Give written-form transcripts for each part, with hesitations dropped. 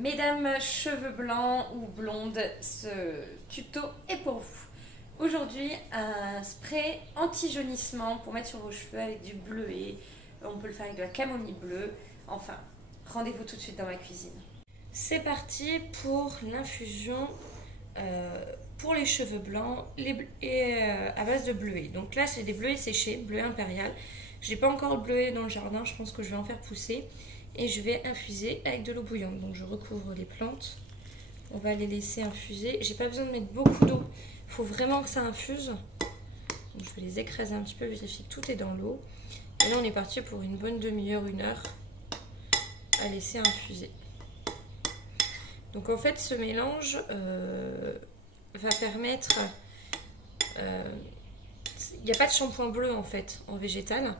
Mesdames cheveux blancs ou blondes, ce tuto est pour vous. Aujourd'hui, un spray anti-jaunissement pour mettre sur vos cheveux avec du bleuet. On peut le faire avec de la camomille bleue. Enfin, rendez-vous tout de suite dans ma cuisine. C'est parti pour l'infusion pour les cheveux blancs à base de bleuet. Donc là, c'est des bleuets séchés, bleuet impérial. Je n'ai pas encore le bleuet dans le jardin, je pense que je vais en faire pousser. Et je vais infuser avec de l'eau bouillante. Donc je recouvre les plantes. On va les laisser infuser. J'ai pas besoin de mettre beaucoup d'eau. Il faut vraiment que ça infuse. Donc je vais les écraser un petit peu, vérifier que tout est dans l'eau. Et là on est parti pour une bonne demi-heure, 1 heure à laisser infuser. Donc en fait ce mélange va permettre... Il n'y a pas de shampoing bleu en fait en végétal.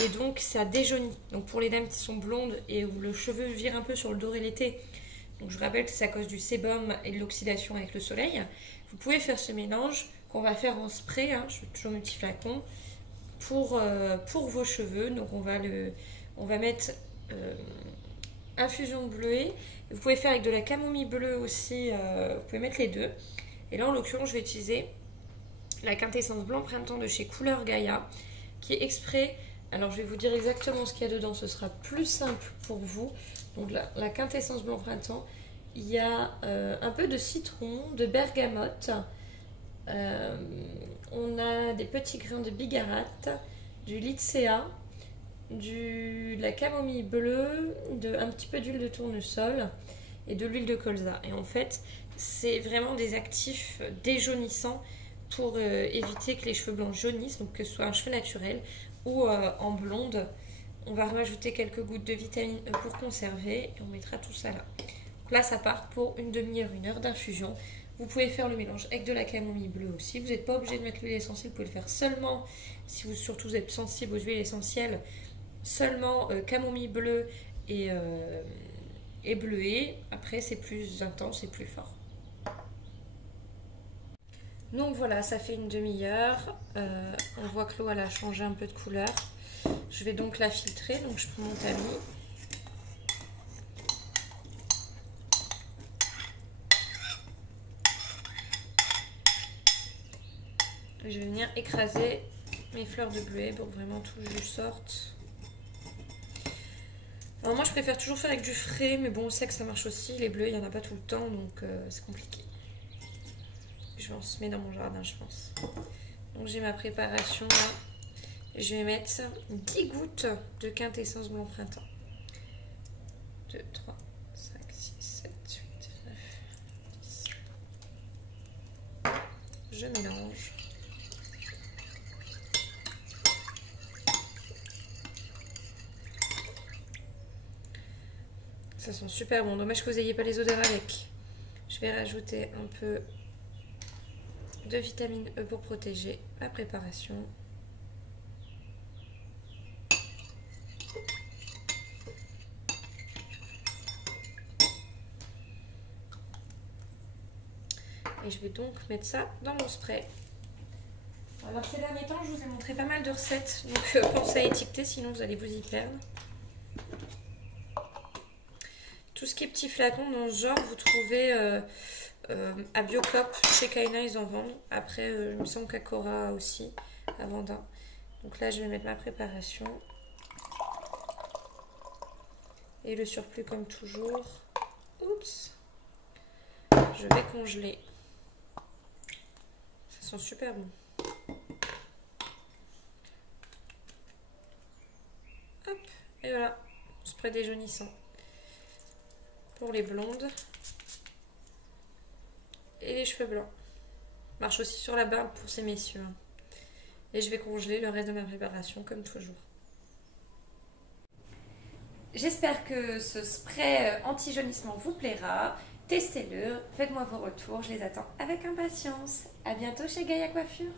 Et donc ça déjaunit. Donc pour les dames qui sont blondes et où le cheveu vire un peu sur le doré l'été, donc je rappelle que c'est à cause du sébum et de l'oxydation avec le soleil, vous pouvez faire ce mélange qu'on va faire en spray, hein, je fais toujours mes petits flacons, pour vos cheveux. Donc on va mettre infusion de bleuet. Vous pouvez faire avec de la camomille bleue aussi, vous pouvez mettre les deux. Et là en l'occurrence je vais utiliser la quintessence blanc printemps de chez Couleur Gaïa, qui est exprès. Alors je vais vous dire exactement ce qu'il y a dedans, ce sera plus simple pour vous. Donc la quintessence blanc printemps, il y a un peu de citron, de bergamote, on a des petits grains de bigarade, du lycéa, de la camomille bleue, un petit peu d'huile de tournesol et de l'huile de colza. Et en fait, c'est vraiment des actifs déjaunissants pour éviter que les cheveux blancs jaunissent, donc que ce soit un cheveu naturel ou en blonde. On va rajouter quelques gouttes de vitamine E pour conserver et on mettra tout ça là. Donc là ça part pour une demi-heure, 1 heure d'infusion. Vous pouvez faire le mélange avec de la camomille bleue aussi. Vous n'êtes pas obligé de mettre l'huile essentielle, vous pouvez le faire seulement si vous surtout vous êtes sensible aux huiles essentielles, seulement camomille bleue et bleuet. Après c'est plus intense et plus fort. Donc voilà, ça fait une demi-heure. On voit que l'eau elle a changé un peu de couleur. Je vais donc la filtrer, donc je prends mon tamis. Je vais venir écraser mes fleurs de bleuet pour que vraiment tout le jus sorte. Alors moi je préfère toujours faire avec du frais, mais bon on sait que ça marche aussi. Les bleuets il n'y en a pas tout le temps, donc c'est compliqué. Je vais en semer dans mon jardin, je pense. Donc j'ai ma préparation là. Je vais mettre 10 gouttes de quintessence blanc printemps. 2, 3, 5, 6, 7, 8, 9, 10. Je mélange. Ça sent super bon. Dommage que vous n'ayez pas les odeurs avec. Je vais rajouter un peu de vitamine E pour protéger ma préparation. Et je vais donc mettre ça dans mon spray. Alors ces derniers temps, je vous ai montré pas mal de recettes, donc pensez à étiqueter, sinon vous allez vous y perdre. Tout ce qui est petits flacons dans ce genre, vous trouvez à Biocop, chez Kaina ils en vendent. Après, il me semble qu'Akora aussi, à Vendin. Donc là, je vais mettre ma préparation. Et le surplus comme toujours. Oups. Je vais congeler. Ça sent super bon. Hop. Et voilà. Spray déjaunissant. Pour les blondes. Et les cheveux blancs. Marche aussi sur la barbe pour ces messieurs. Et je vais congeler le reste de ma préparation comme toujours. J'espère que ce spray anti-jaunissement vous plaira. Testez-le, faites-moi vos retours, je les attends avec impatience. À bientôt chez Gaïa Coiffure.